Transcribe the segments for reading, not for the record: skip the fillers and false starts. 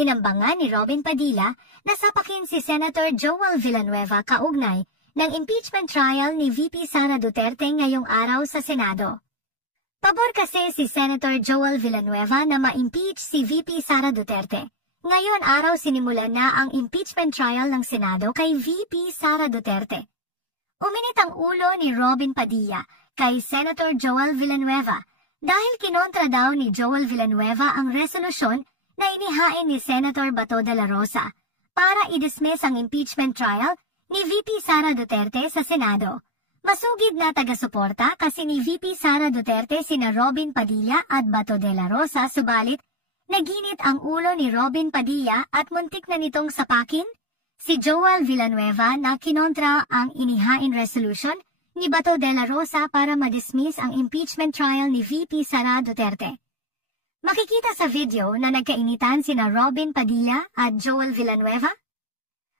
inambangan ni Robin Padilla na sapakin si Senator Joel Villanueva kaugnay ng impeachment trial ni VP Sara Duterte ngayong araw sa Senado. Pabor kasi si Senator Joel Villanueva na ma-impeach si VP Sara Duterte. Ngayon araw sinimulan na ang impeachment trial ng Senado kay VP Sara Duterte. Uminit ang ulo ni Robin Padilla kay Senator Joel Villanueva dahil kinontra daw ni Joel Villanueva ang resolusyon na inihain ni Senator Bato de la Rosa para i-dismiss ang impeachment trial ni VP Sara Duterte sa Senado. Masugid na taga-suporta kasi ni VP Sara Duterte sina Robin Padilla at Bato de la Rosa, subalit naginit ang ulo ni Robin Padilla at muntik na nitong sapakin si Joel Villanueva na kinontra ang inihain resolution ni Bato de la Rosa para ma-dismiss ang impeachment trial ni VP Sara Duterte. Makikita sa video na nagkainitan sina Robin Padilla at Joel Villanueva.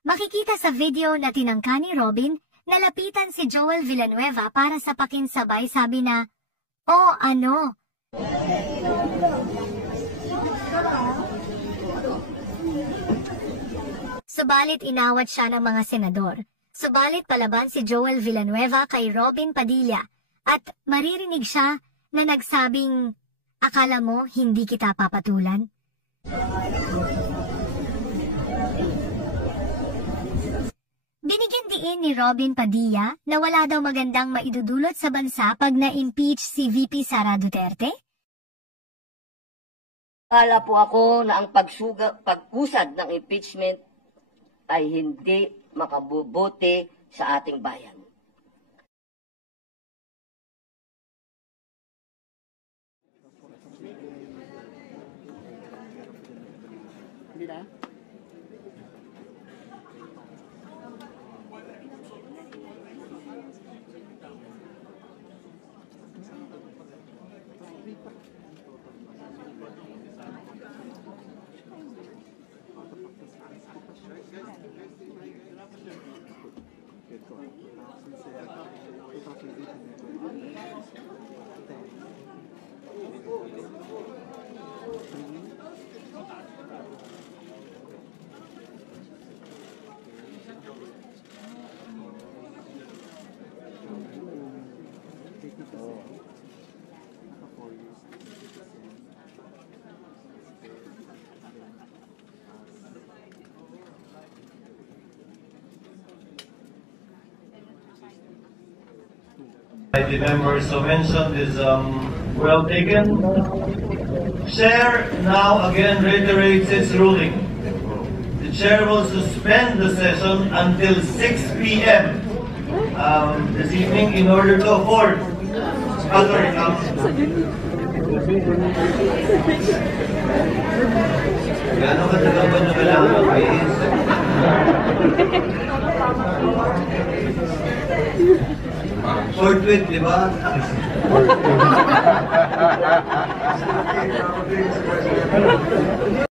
Makikita sa video na tinangka ni Robin, nalapitan si Joel Villanueva para sapakin sabay sabi na, "Oh, ano?" Subalit inawat siya ng mga senador. Subalit palaban si Joel Villanueva kay Robin Padilla at maririnig siya na nagsabing, "Akala mo hindi kita papatulan?" Binigyan diin ni Robin Padilla na wala daw magandang maidudulot sa bansa pag na-impeach si VP Sara Duterte. Akala po ako na ang pagkusad ng impeachment ay hindi makabubuti sa ating bayan. The members so mentioned is well taken. Chair now again reiterates its ruling. The chair will suspend the session until 6 p.m. This evening in order to afford Gano'n katagal ba na kailangan mag-face? Short tweet, di ba?